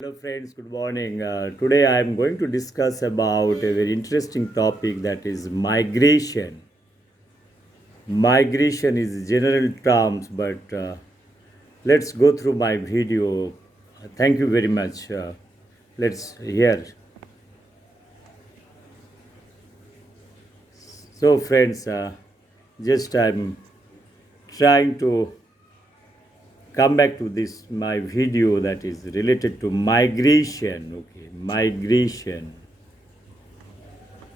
Hello friends, good morning. Today I am going to discuss about a very interesting topic, that is migration. Migration is general terms, but let's go through my video. Thank you very much. Let's hear. So friends, just I'm trying to come back to this my video that is related to migration. Okay, migration.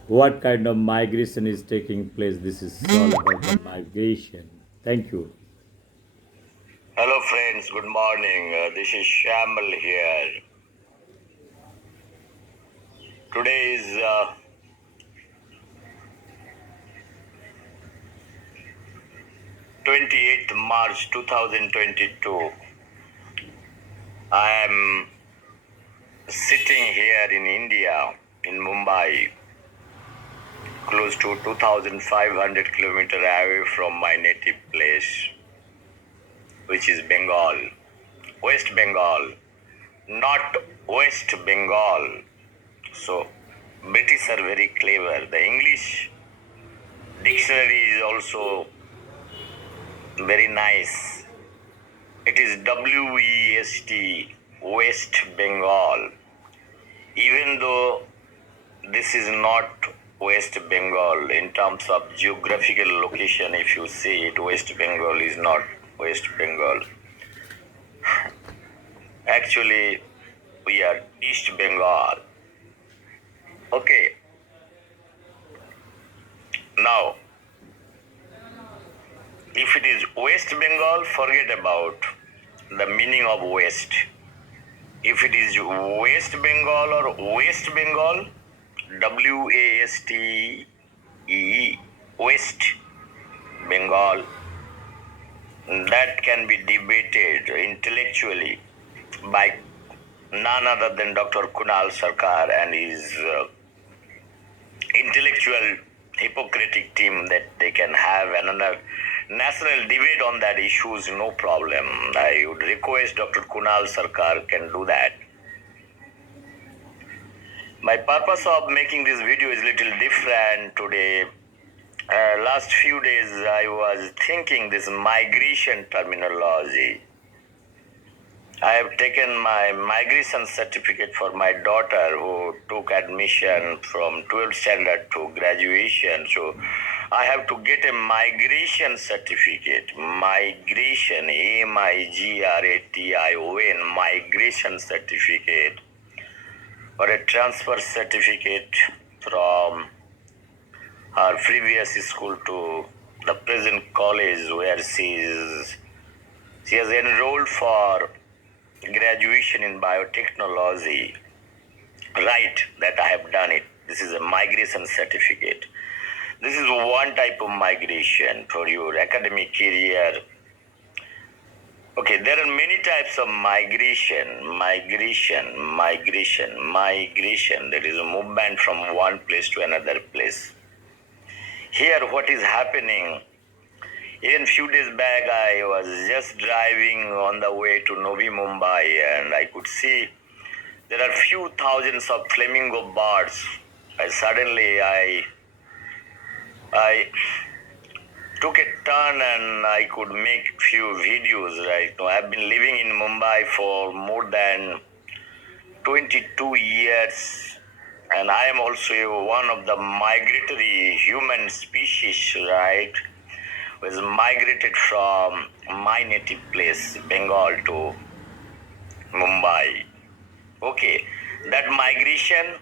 What kind of migration is taking place? This is all about the migration. Thank you. Hello, friends. Good morning. This is Shamal here. Today is 28th March 2022. I am sitting here in India, in Mumbai, close to 2,500 kilometers away from my native place, which is Bengal, West Bengal, not West Bengal. So, British are very clever. The English dictionary is also very nice. It is WEST, West Bengal. Even though this is not West Bengal in terms of geographical location, if you see it, West Bengal is not West Bengal. Actually, we are East Bengal. Okay, now, if it is West Bengal, forget about the meaning of West. If it is West Bengal or West Bengal, WASTE, West Bengal, that can be debated intellectually by none other than Dr. Kunal Sarkar and his intellectual Hippocratic team, that they can have another national debate on that issues, no problem. I would request Dr. Kunal Sarkar can do that. My purpose of making this video is little different today. Last few days I was thinking this migration terminology. I have taken my migration certificate for my daughter who took admission from 12th standard to graduation. So I have to get a migration certificate. Migration, MIGRATION, migration certificate, or a transfer certificate from her previous school to the present college where she has enrolled for graduation in biotechnology. Right, that I have done it. This is a migration certificate. This is one type of migration for your academic career. Okay, there are many types of migration. There is a movement from one place to another place. Here, what is happening? Even few days back, I was just driving on the way to Novi Mumbai, and I could see there are few thousands of flamingo birds. I took a turn and I could make few videos. Right now, I've been living in Mumbai for more than 22 years, and I am also one of the migratory human species, right? Was migrated from my native place, Bengal, to Mumbai. Okay, that migration,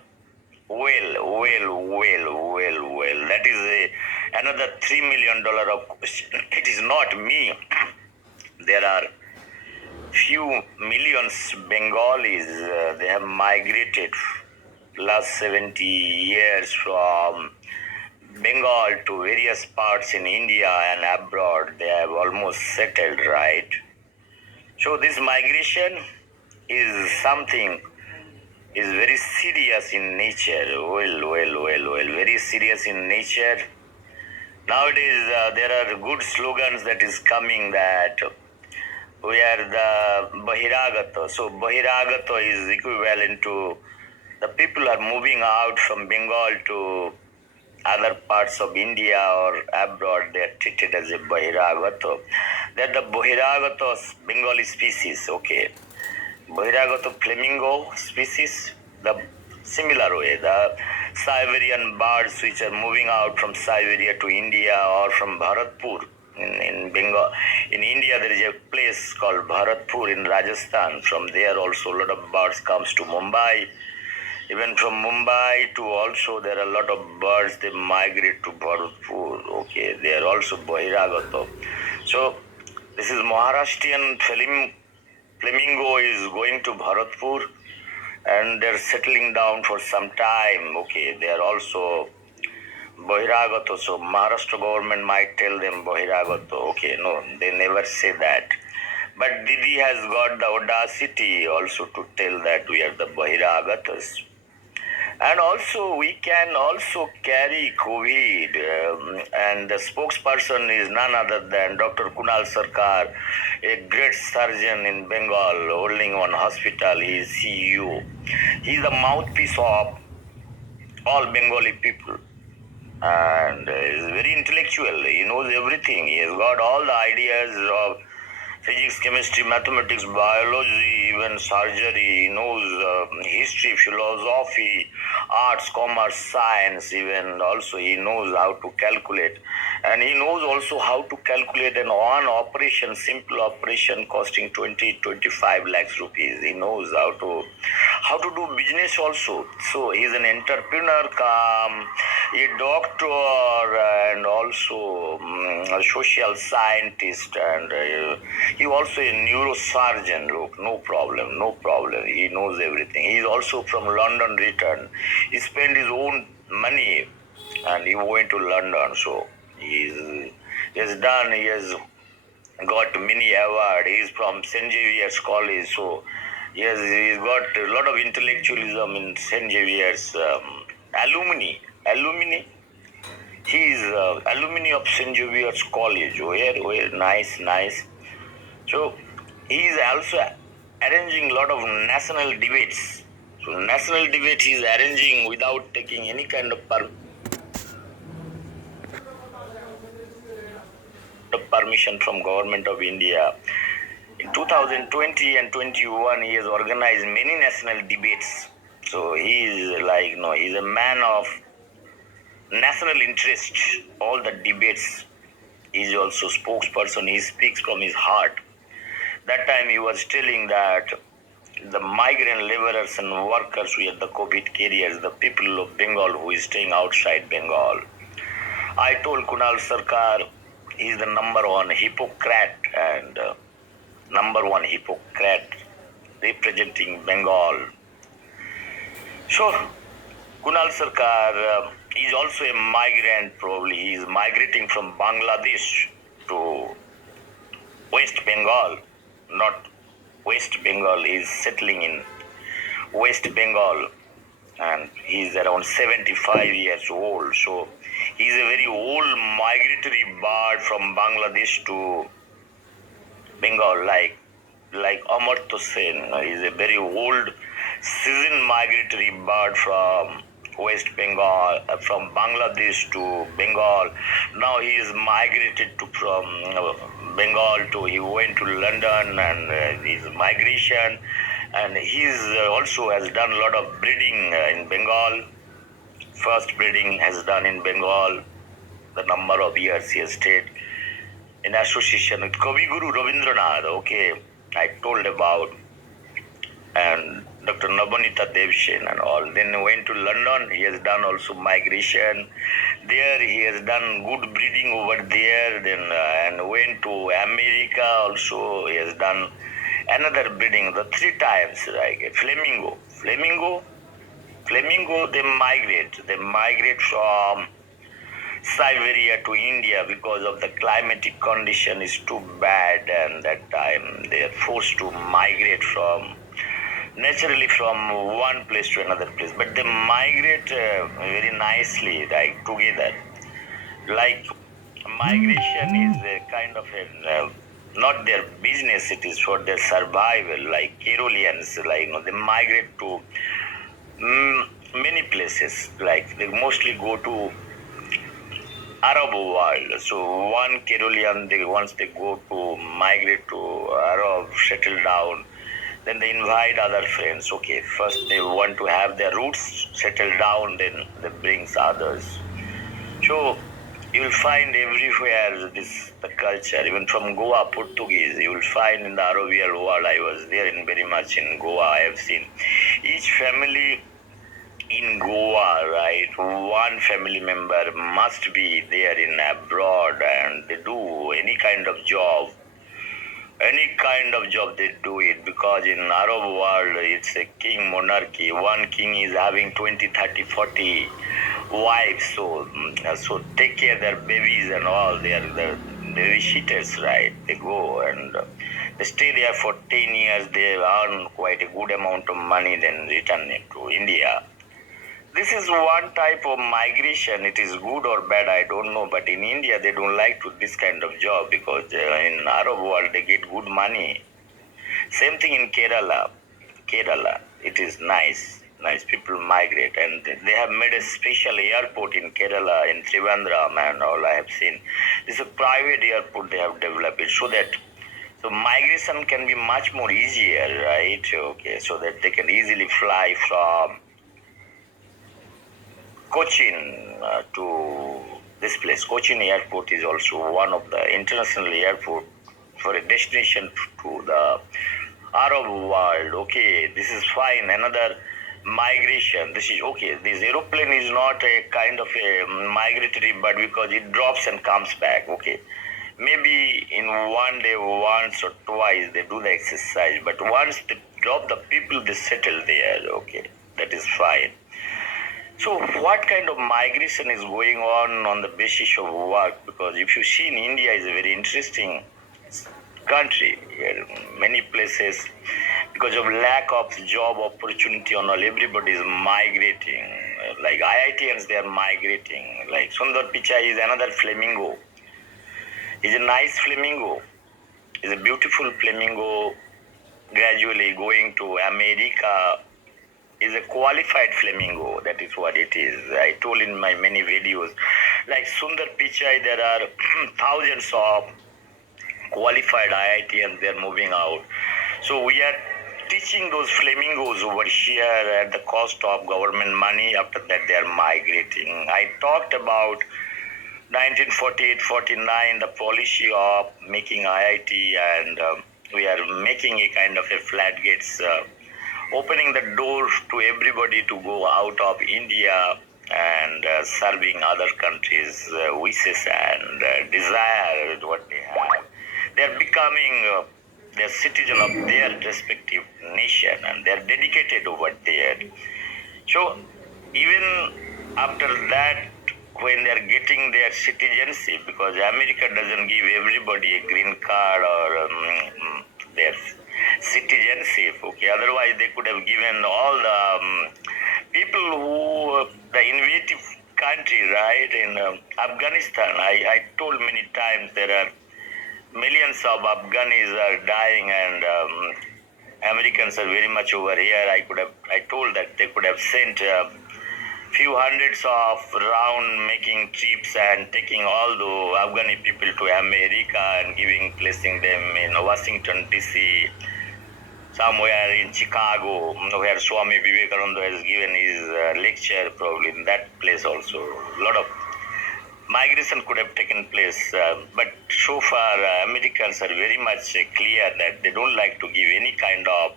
that is another $3 million of question. It is not me. There are few millions Bengalis, they have migrated last 70 years from Bengal to various parts in India and abroad. They have almost settled, right? So this migration is something is very serious in nature. Very serious in nature. Nowadays, there are good slogans that is coming that we are the Bahiragato. So Bahiragato is equivalent to the people are moving out from Bengal to other parts of India or abroad. They are treated as a Bahiragato. They are the Bahiragato Bengali species. Okay, Bahiragato flamingo species. The similar way, the Siberian birds which are moving out from Siberia to India or from Bharatpur in Bengal. In India, there is a place called Bharatpur in Rajasthan. From there, also a lot of birds comes to Mumbai. Even from Mumbai to also there are a lot of birds. They migrate to Bharatpur. Okay, they are also Bahiragato. So this is Maharashtrian flamingo is going to Bharatpur and they're settling down for some time. Okay, they are also Bahiragato. So Maharashtra government might tell them Bahiragato. Okay, no, they never say that. But Didi has got the audacity also to tell that we are the Bahiragatas. And also, we can also carry COVID. And the spokesperson is none other than Dr. Kunal Sarkar, a great surgeon in Bengal, holding one hospital. He is CEO. He is the mouthpiece of all Bengali people and is very intellectual. He knows everything. He has got all the ideas of physics, chemistry, mathematics, biology, even surgery. He knows history, philosophy, arts, commerce, science. Even also he knows how to calculate, and he knows also how to calculate an one operation, simple operation costing 20-25 lakhs rupees. He knows how to do business also. So he is an entrepreneur, a doctor, and also a social scientist, and he also a neurosurgeon. Look, no problem, no problem. He knows everything. He is also from London returned. He spent his own money and he went to London. So he has done. He has got many award. He is from St. Xavier's College. So he's got a lot of intellectualism in St. Xavier's alumni. Alumni. He is alumni of St. Xavier's College. Where nice, nice. So he is also arranging a lot of national debates. So national debate he is arranging without taking any kind of permission from government of India. In 2020 and 21, he has organized many national debates. So he is like, no, he is a man of national interest. All the debates, he is also spokesperson. He speaks from his heart. That time he was telling that the migrant laborers and workers who are the COVID carriers, the people of Bengal who is staying outside Bengal. I told Kunal Sarkar he is the number one hypocrite and number one hypocrite representing Bengal. So Kunal Sarkar is also a migrant probably. He is migrating from Bangladesh to West Bengal, not West Bengal. He is settling in West Bengal and he is around 75 years old. So he is a very old migratory bird from Bangladesh to Bengal, like Amartya Sen. He is a very old seasoned migratory bird from West Bengal, from Bangladesh to Bengal. Now he is migrated to from Bengal to, he went to London and his migration, and he also has done a lot of breeding in Bengal. First breeding has done in Bengal. The number of years he has stayed in association with Kavi Guru Rabindranath. Okay, I told about, and Dr. Nabanita Devshen and all. Then went to London. He has done also migration. There he has done good breeding over there. Then and went to America also. He has done another breeding. The 3 times, like flamingo. They migrate. They migrate from Siberia to India because of the climatic condition is too bad, and that time they are forced to migrate from naturally from one place to another place. But they migrate very nicely, like together. Like migration is a kind of a not their business, it is for their survival. Like Kerolians, like they migrate to many places. Like they mostly go to Arab world. So one Kerolian, they once they go to migrate to Arab, settle down, then they invite other friends. Okay, first they want to have their roots settled down, then they brings others. So you will find everywhere this the culture, even from Goa, Portuguese. You will find in the Arabian world. I was there in very much in Goa. I have seen each family in Goa, right? One family member must be there in abroad, and they do any kind of job. Any kind of job they do it, because in Arab world it's a king monarchy. One king is having 20, 30, 40 wives. So take care of their babies and all. They are the babysitters, right? They go and they stay there for 10 years. They earn quite a good amount of money, then return it to India. This is one type of migration. It is good or bad, I don't know. But in India, they don't like to this kind of job, because in Arab world they get good money. Same thing in Kerala. Kerala, it is nice. Nice people migrate, and they have made a special airport in Kerala, in Trivandrum and all. I have seen. This is a private airport they have developed it, so migration can be much more easier, right? Okay, so that they can easily fly from Cochin to this place. Cochin Airport is also one of the international airport for a destination to the Arab world. Okay, this is fine. Another migration. This is okay. This aeroplane is not a kind of a migratory, but because it drops and comes back. Okay, maybe in one day, once or twice they do the exercise, but once they drop the people, they settle there. Okay, that is fine. So, what kind of migration is going on the basis of work? Because if you see in India is a very interesting country. Where many places, because of lack of job opportunity on all, everybody is migrating. Like IITians, they are migrating. Like Sundar Pichai is another flamingo. He's a nice flamingo. He's a beautiful flamingo. Gradually going to America, is a qualified flamingo. That is what it is. I told in my many videos. Like Sundar Pichai, there are thousands of qualified IITians. They are moving out. So we are teaching those flamingos over here at the cost of government money. After that, they are migrating. I talked about 1948-49, the policy of making IIT, and we are making a kind of a floodgates, opening the door to everybody to go out of India and serving other countries' wishes and desire what they have. They are becoming they're citizen of their respective nation, and they're dedicated over there. So even after that, when they're getting their citizenship, because America doesn't give everybody a green card or their citizenship, okay, otherwise they could have given all the people who, the innovative country, right, in Afghanistan. I told many times there are millions of Afghanis are dying, and Americans are very much over here. I told that they could have sent few hundreds of round making trips and taking all the Afghani people to America and placing them in Washington DC, somewhere in Chicago, where Swami Vivekananda has given his lecture, probably in that place also. A lot of migration could have taken place, but so far Americans are very much clear that they don't like to give any kind of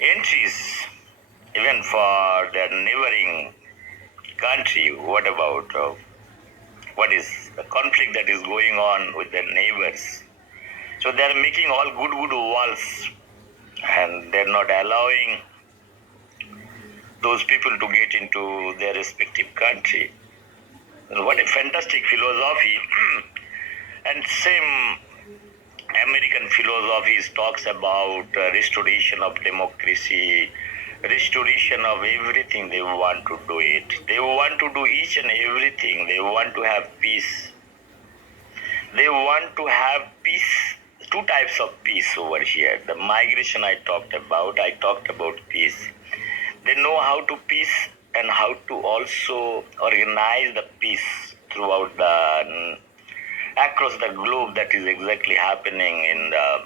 entries, even for their neighboring country. What about what is the conflict that is going on with their neighbors? So they are making all good walls, and they're not allowing those people to get into their respective country. And what a fantastic philosophy! And same American philosophy talks about restoration of democracy, restoration of everything. They want to do it. They want to do each and everything. They want to have peace. They want to have peace, two types of peace over here. The migration I talked about peace. They know how to peace and how to also organize the peace throughout across the globe. That is exactly happening in the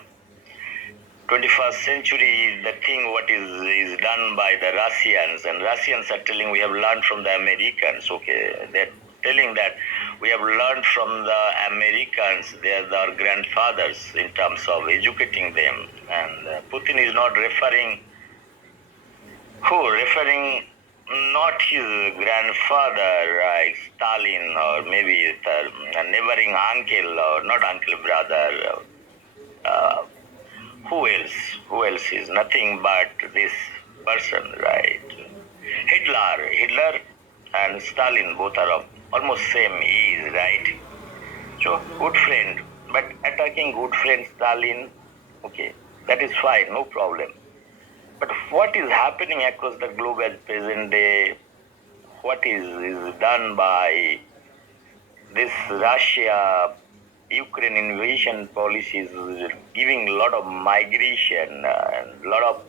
21st century. The thing what is done by the Russians, and Russians are telling we have learned from the Americans. Okay, they're telling that we have learned from the Americans. They are our grandfathers in terms of educating them. And Putin is not referring not his grandfather, like Stalin, or maybe the neighboring uncle, or not uncle, brother. Uh, who else? Who else is nothing but this person, right? Hitler and Stalin both are of almost same age, right? So good friend, but attacking good friend Stalin, okay, that is fine, no problem. But what is happening across the globe at present day? What is done by this Russia Ukraine invasion policies, giving a lot of migration, and a lot of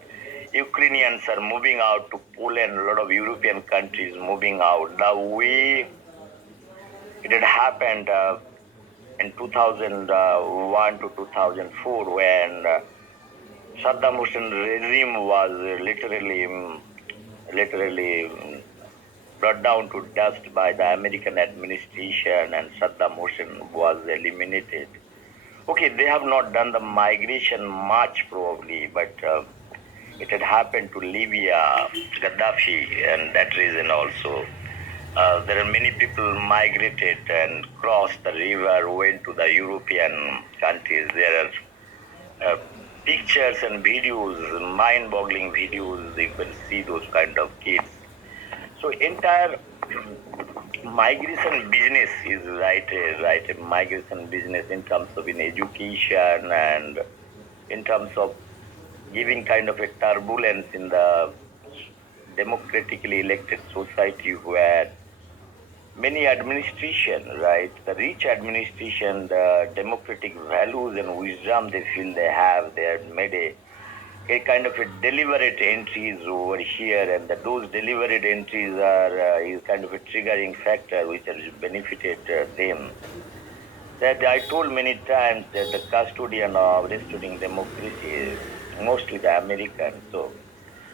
Ukrainians are moving out to Poland, a lot of European countries moving out. The way it had happened in 2001 to 2004, when Saddam Hussein regime was literally brought down to dust by the American administration, and Saddam Hussein was eliminated. Okay, they have not done the migration much probably, but it had happened to Libya, Gaddafi, and that reason also. There are many people migrated and crossed the river, went to the European countries. There are pictures and videos, mind-boggling videos. You can see those kind of kids. So entire migration business is right a migration business in terms of in education, and in terms of giving kind of a turbulence in the democratically elected society, where many administration, right, the rich administration, the democratic values and wisdom they feel they have, they have made a kind of a deliberate entries over here, and those deliberate entries are is kind of a triggering factor which has benefited them. That I told many times that the custodian of restoring democracy is mostly the Americans. So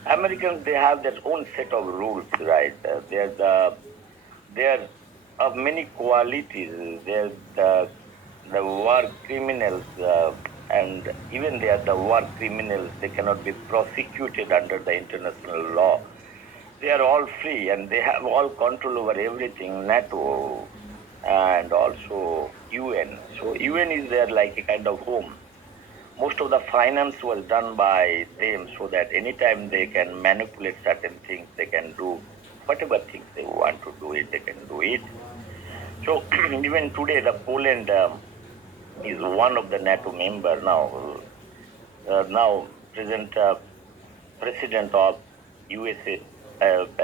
Americans, they have their own set of rules, right? They're of many qualities. They're the war criminals, and even they are the war criminals. They cannot be prosecuted under the international law. They are all free, and they have all control over everything. NATO and also UN. So UN is there like a kind of home. Most of the finance was done by them, so that anytime they can manipulate certain things, they can do whatever things they want to do it, they can do it. So even today, the Poland is one of the NATO member now. Now president of USA,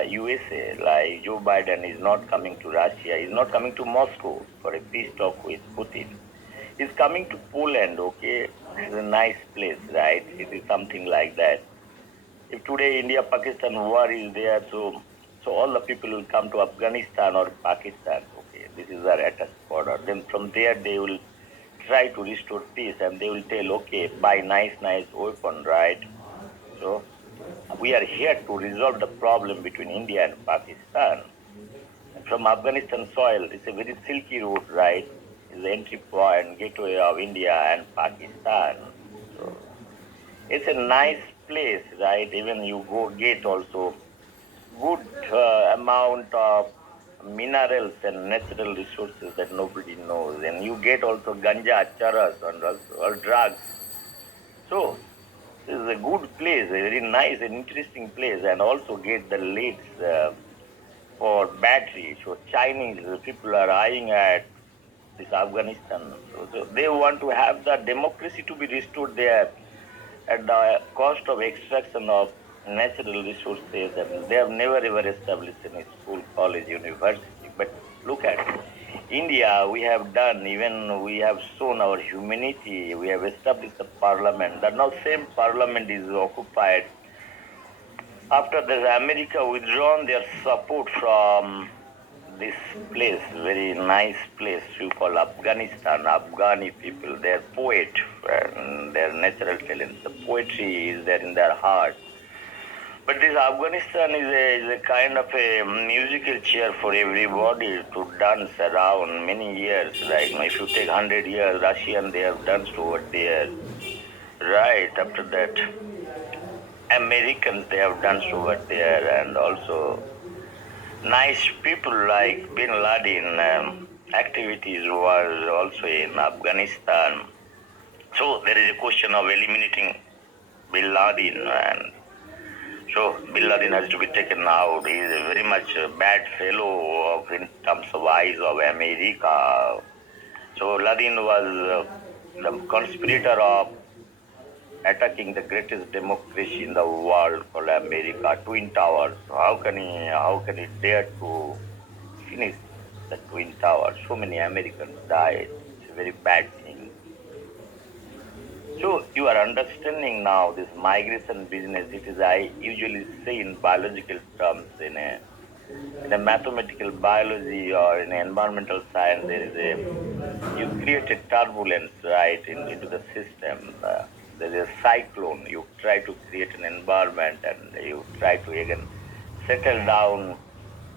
USA, like Joe Biden, is not coming to Russia. He's not coming to Moscow for a peace talk with Putin. He's coming to Poland. Okay, it's a nice place, right? It is something like that. If today India-Pakistan war is there, so all the people will come to Afghanistan or Pakistan. Okay, this is our attached border. Then from there they will try to restore peace, and they will tell, okay, buy nice weapon, right? So we are here to resolve the problem between India and Pakistan. From Afghanistan soil, it's a very silky route, right? It's the entry point, gateway of India and Pakistan. So it's a nice place, right? Even you go get also good amount of minerals and natural resources that nobody knows, and you get also ganja, charas, and all drugs. So this is a good place, a very nice and interesting place, and also get the leads for battery. So Chinese people are eyeing at this Afghanistan. So they want to have the democracy to be restored there at the cost of extraction of natural resources, and they have never ever established any school, college, university. But look at it. India, we have done, even we have shown our humanity, we have established a parliament. That now same parliament is occupied after the America withdrawn their support from this place, very nice place you call Afghanistan. Afghani people, they're poet and their natural talent. The poetry is there in their heart. But this Afghanistan is a kind of a musical chair for everybody to dance around many years. Like if you take 100 years, Russian, they have danced over there. Right, after that, Americans, they have danced over there. And also nice people like Bin Laden activities was also in Afghanistan. So there is a question of eliminating Bin Laden, and so Bin Laden has to be taken out. He is a very much a bad fellow in terms of eyes of America. So Laden was the conspirator of attacking the greatest democracy in the world called America, Twin Towers. How can he dare to finish the Twin Towers? So many Americans died. It's a very bad thing. So you are understanding now this migration business. It is, I usually say in biological terms, in a mathematical biology or in environmental science, you create a turbulence, right, into the system. There is a cyclone. You try to create an environment and you try to again settle down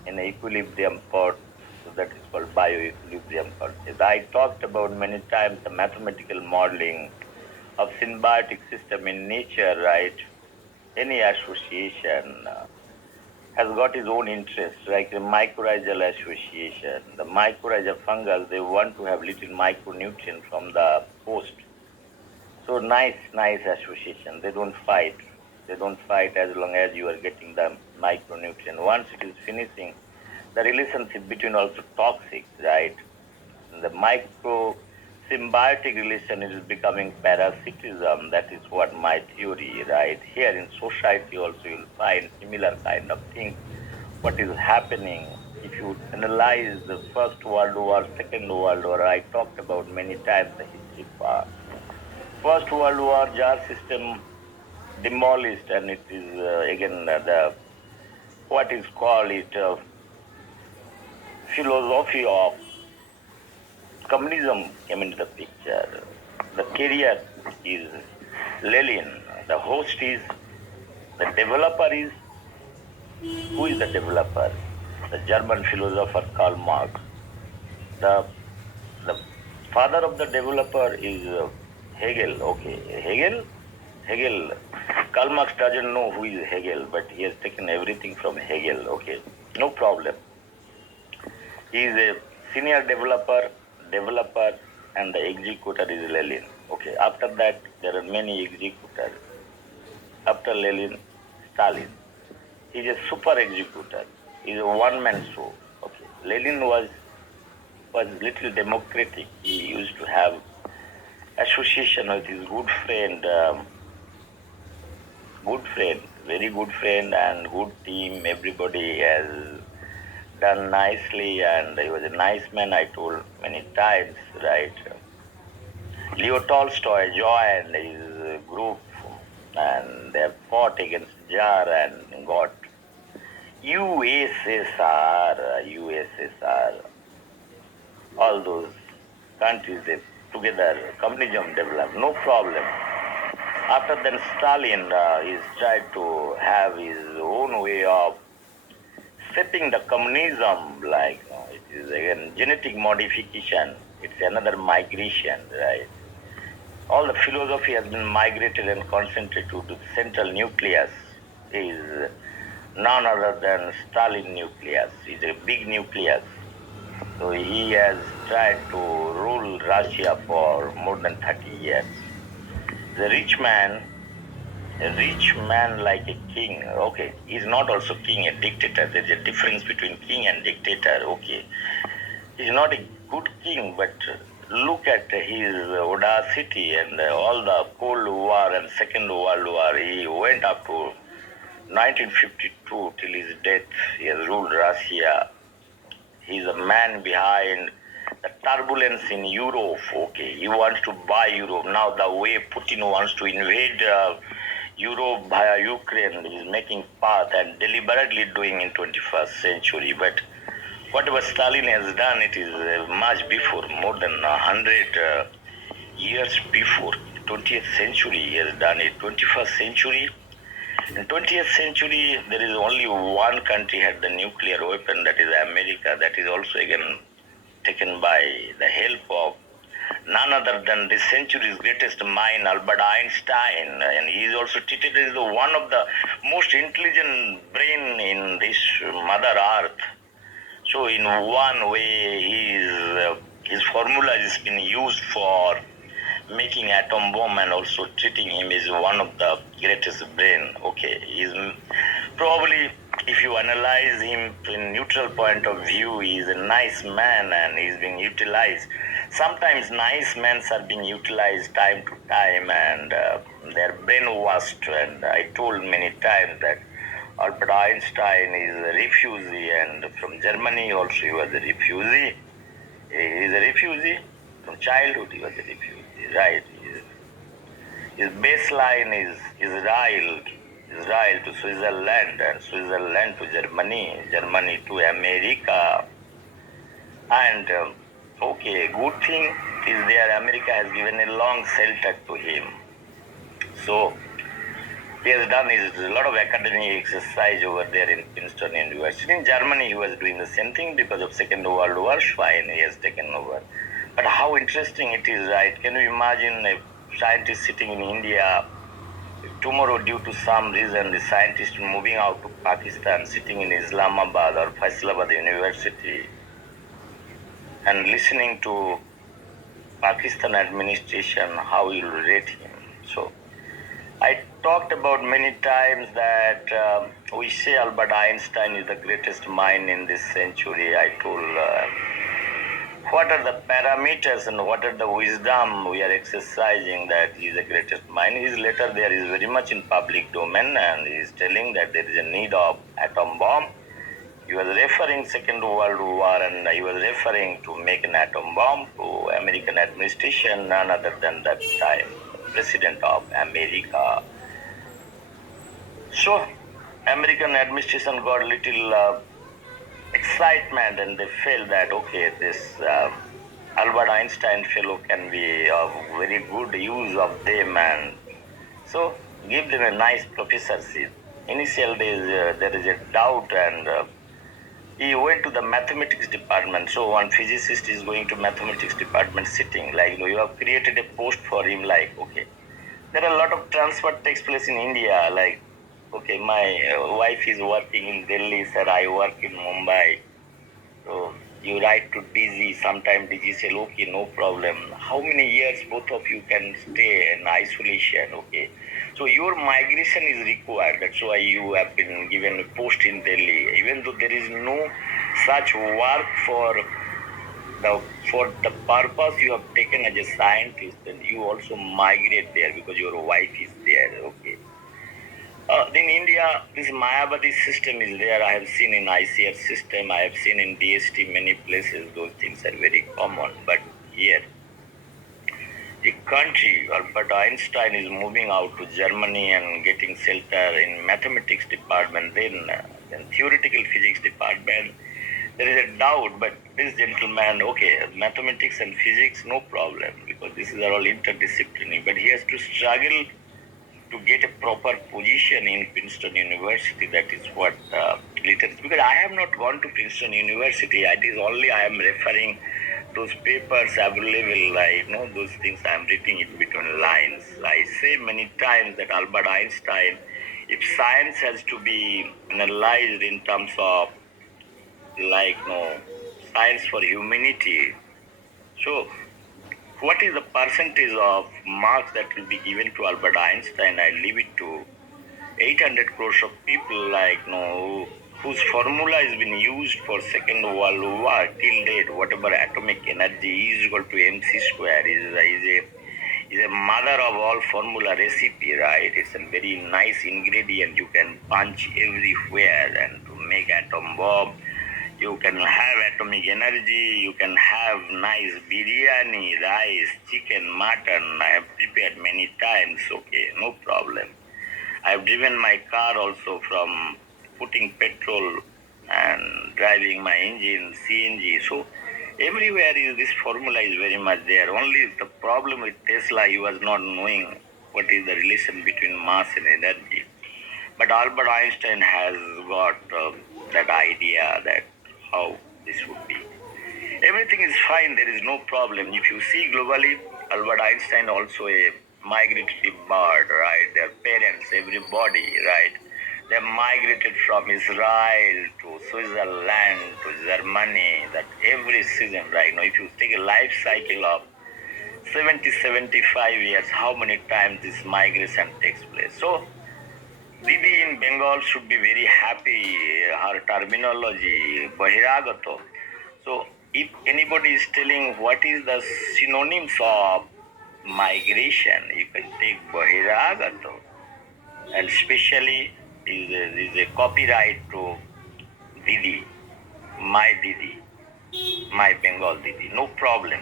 in equilibrium port. So that is called bioequilibrium concept. I talked about many times the mathematical modeling of symbiotic system in nature, right? Any association has got its own interests, like the mycorrhizal association. The mycorrhizal fungus, they want to have little micronutrient from the host. So nice association. They don't fight. They don't fight as long as you are getting the micronutrient. Once it is finishing, the relationship between also toxic, right? The micro symbiotic relation is becoming parasitism. That is what my theory, right? Here in society also you'll find similar kind of things. What is happening if you analyze the First World War, Second World War? I talked about many times the history part. First World War, jar system demolished, and it is again the what is called it philosophy of communism came into the picture. The carrier is Lenin. The host is, the developer is, who is the developer? The German philosopher Karl Marx. The father of the developer is Hegel. Okay, Hegel. Karl Marx doesn't know who is Hegel, but he has taken everything from Hegel. Okay, no problem. He is a senior developer, and the executor is Lenin. Okay, after that, there are many executors. After Lenin, Stalin. He is a super executor. He is a one-man show. Okay, Lenin was little democratic. He used to have association with his very good friend and good team. Everybody has done nicely, and he was a nice man. I told many times, right? Leo Tolstoy joined his group, and they fought against Tsar and got USSR, all those countries, they together, communism developed, no problem. After then, Stalin is tried to have his own way of shaping the communism, like it is again genetic modification. It's another migration, right? All the philosophy has been migrated and concentrated to the central nucleus. Is none other than Stalin nucleus. It's a big nucleus. So he has tried to rule Russia for more than 30 years. The rich man like a king. Okay, he's not also king, a dictator. There's a difference between king and dictator. Okay, he's not a good king, but look at his audacity and all the Cold War and Second World War. He went up to 1952 till his death. He has ruled Russia. He's a man behind the turbulence in Europe. Okay, he wants to buy Europe. Now the way Putin wants to invade Europe via Ukraine is making path and deliberately doing in 21st century. But whatever Stalin has done, it is much before, more than 100 years before. 20th century he has done it. 21st century. In 20th century, there is only one country had the nuclear weapon, that is America. That is also again taken by the help of none other than this century's greatest mind, Albert Einstein, and he is also treated as the one of the most intelligent brain in this Mother Earth. So in one way, his formula has been used for making atom bomb and also treating him as one of the greatest brain. Okay, he's probably, if you analyze him in neutral point of view, he is a nice man and he's being utilized. Sometimes nice men are being utilized time to time and they're brainwashed. And I told many times that Albert Einstein is a refugee, and from Germany also he was a refugee. He is a refugee. From childhood he was a refugee, right? His baseline is Israel to Switzerland, and Switzerland to Germany, Germany to America. And okay, good thing is there, America has given a long shelter to him. So he has done a lot of academic exercise over there in Princeton University. In Germany, he was doing the same thing because of Second World War. Fine, he has taken over. But how interesting it is, right? Can you imagine a scientist sitting in India? Tomorrow, due to some reason, the scientist moving out to Pakistan, sitting in Islamabad or Faisalabad University, and listening to Pakistan administration, how you will rate him. So I talked about many times that we say Albert Einstein is the greatest mind in this century. I told what are the parameters and what are the wisdom we are exercising that he is the greatest mind. His letter there is very much in public domain, and he is telling that there is a need of atom bomb. He was referring Second World War, and he was referring to make an atom bomb to American administration, none other than that time President of America. So American administration got a little excitement, and they felt that okay, this Albert Einstein fellow can be of very good use of them, and so give them a nice professorship. Initial days there is a doubt, and he went to the mathematics department. So one physicist is going to mathematics department sitting, like you have created a post for him, like okay, there are a lot of transfer takes place in India, like okay, my wife is working in Delhi, sir, I work in Mumbai. So you write to DG, sometimes DG say, okay, no problem. How many years both of you can stay in isolation, okay? So your migration is required. That's why you have been given a post in Delhi. Even though there is no such work for the purpose you have taken as a scientist, then you also migrate there because your wife is there, okay? In India, this Mayavadi system is there. I have seen in ICR system, I have seen in DST many places, those things are very common. But here, the country, Albert Einstein is moving out to Germany and getting shelter in mathematics department, then theoretical physics department. There is a doubt, but this gentleman, okay, mathematics and physics, no problem, because this is all interdisciplinary, but he has to struggle to get a proper position in Princeton University. That is what literature, because I have not gone to Princeton University. It is only I am referring those papers available, those things I am reading in between lines. I say many times that Albert Einstein, if science has to be analyzed in terms of science for humanity, so what is the percentage of marks that will be given to Albert Einstein? I leave it to 800 crores of people, whose formula has been used for Second World War till date. Whatever atomic energy is equal to mc square is a mother of all formula recipe, right? It's a very nice ingredient you can punch everywhere, and to make atom bomb, You can have atomic energy, you can have nice biryani, rice, chicken, mutton. I have prepared many times, okay, no problem. I have driven my car also from putting petrol and driving my engine, CNG. So everywhere is this formula is very much there. Only the problem with Tesla, he was not knowing what is the relation between mass and energy. But Albert Einstein has got that idea that how this would be. Everything is fine. There is no problem. If you see globally, Albert Einstein also a migratory bird, right? Their parents, everybody, right? They migrated from Israel to Switzerland to Germany. That every season, right? Now, if you take a life cycle of 70, 75 years, how many times this migration takes place? So Didi in Bengal should be very happy. Her terminology, Bahiragato. So, if anybody is telling what is the synonyms of migration, you can take Bahiragato. And especially is a copyright to Didi, my Bengal Didi. No problem.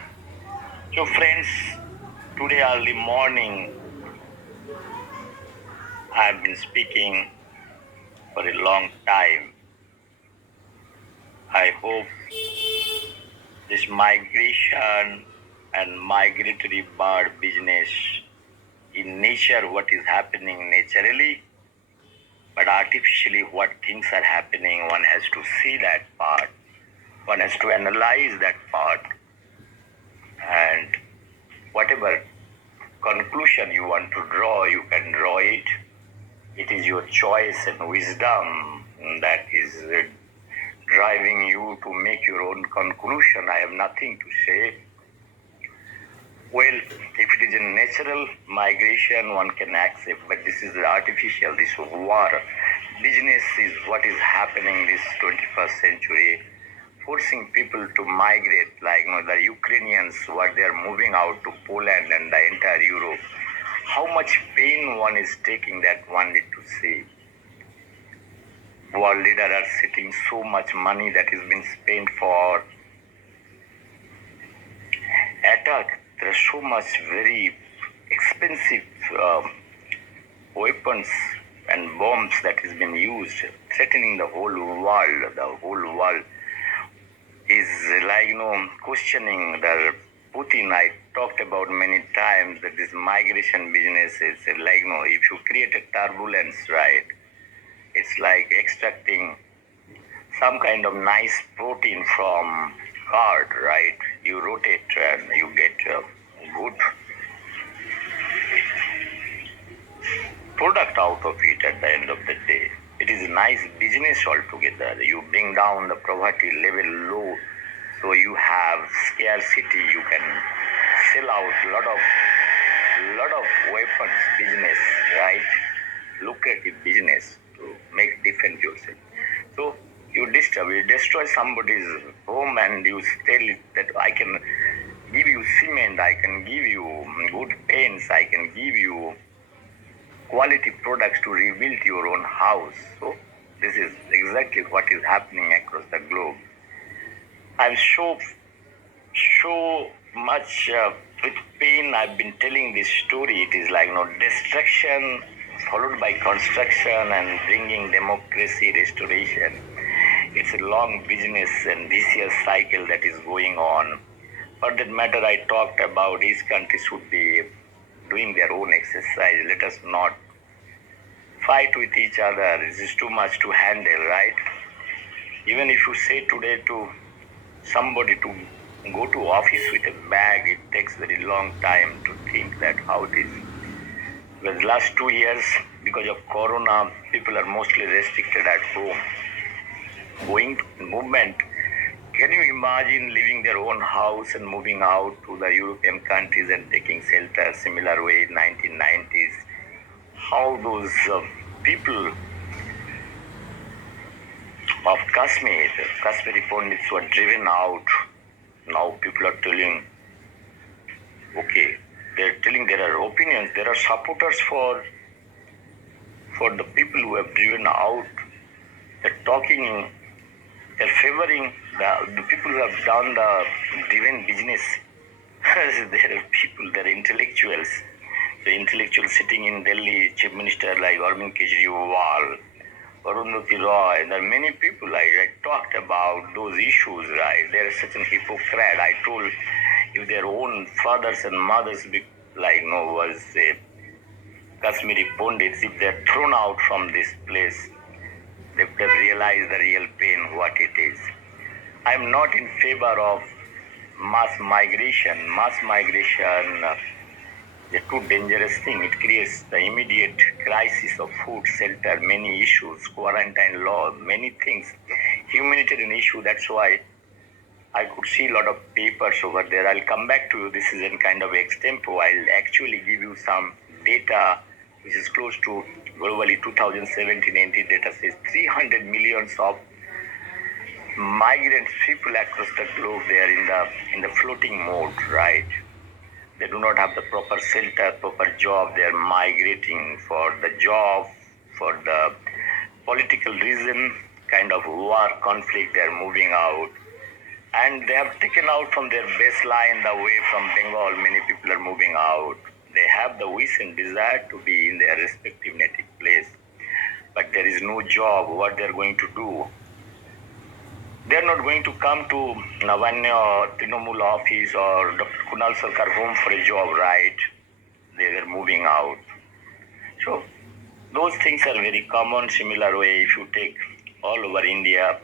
So, friends, today early morning, I have been speaking for a long time. I hope this migration and migratory bird business in nature, what is happening naturally, but artificially, what things are happening, one has to see that part, one has to analyze that part, and whatever conclusion you want to draw, you can draw it. It is your choice and wisdom that is driving you to make your own conclusion. I have nothing to say. Well, if it is a natural migration, one can accept, but this is artificial, this war. Business is what is happening this 21st century, forcing people to migrate, like the Ukrainians, what they are moving out to Poland and the entire Europe. How much pain one is taking, that one need to see. World leaders are sitting so much money that is being spent for attack. There are so much very expensive weapons and bombs that has been used, threatening the whole world. The whole world is like questioning the Putin. I talked about many times that this migration business is like if you create a turbulence, right? It's like extracting some kind of nice protein from card, right? You rotate and you get good product out of it at the end of the day. It is a nice business altogether. You bring down the poverty level low, so you have scarcity. You can sell out lot of weapons business, right? Lucrative business to make defend yourself. So you destroy somebody's home and you tell it that I can give you cement, I can give you good paints, I can give you quality products to rebuild your own house. So this is exactly what is happening across the globe. I'm so much with pain I've been telling this story. It is like destruction followed by construction and bringing democracy restoration. It's a long business and vicious cycle that is going on. For that matter, I talked about each country should be doing their own exercise. Let us not fight with each other. This is too much to handle, right? Even if you say today to somebody to go to office with a bag, it takes very long time to think that how it is. Because last 2 years, because of Corona, people are mostly restricted at home. Going to movement, can you imagine leaving their own house and moving out to the European countries and taking shelter similar way in 1990s? How those people of Kashmiri Pandits were driven out. Now people are telling, okay, they're telling there are opinions, there are supporters for the people who have driven out. They're talking They're favoring the people who have done the driven business. There are people, they're intellectuals. The intellectuals sitting in Delhi, Chief Minister like Arvind Kejriwal, Arundhati Roy, there are many people. I talked about those issues, right? They're such an hypocrite. I told if their own fathers and mothers, was Kashmiri Pundits, if they're thrown out from this place, they've realized the real pain, what it is. I'm not in favor of mass migration. Mass migration is a too dangerous thing. It creates the immediate crisis of food, shelter, many issues, quarantine law, many things, humanitarian issue. That's why I could see a lot of papers over there. I'll come back to you. This is in kind of extempo. I'll actually give you some data which is close to globally 2017-18 data says 300 millions of migrants, people across the globe, they are in the floating mode, right? They do not have the proper shelter, proper job. They are migrating for the job, for the political reason, kind of war, conflict. They are moving out. And they have taken out from their baseline the way from Bengal. Many people are moving out. They have the wish and desire to be in their respective native place. But there is no job. What they are going to do? They are not going to come to Navanya or Trinamool office or Dr. Kunal Sarkar home for a job, right? They were moving out. So those things are very common. Similar way, if you take all over India,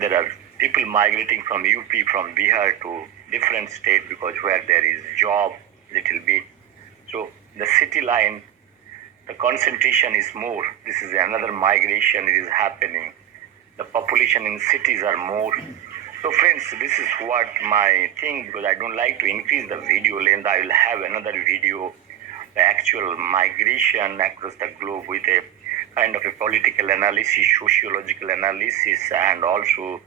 there are people migrating from UP, from Bihar to different state because where there is job little bit. So the city line, the concentration is more. This is another migration it is happening. The population in cities are more. So friends, this is what my thing, because I don't like to increase the video length. I will have another video, the actual migration across the globe with a kind of a political analysis, sociological analysis, and also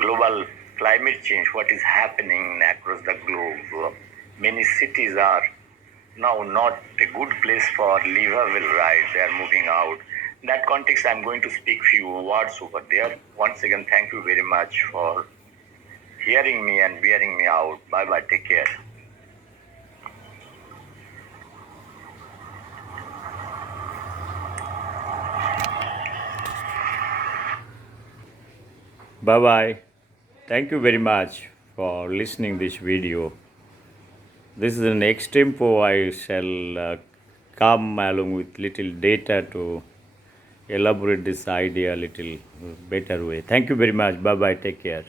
global climate change, what is happening across the globe. Many cities are now not a good place for livable, right? They are moving out. In that context, I'm going to speak few words over there. Once again, thank you very much for hearing me and bearing me out. Bye-bye. Take care. Bye-bye. Thank you very much for listening this video. This is an extempo. I shall come along with little data to elaborate this idea a little better way. Thank you very much. Bye-bye. Take care.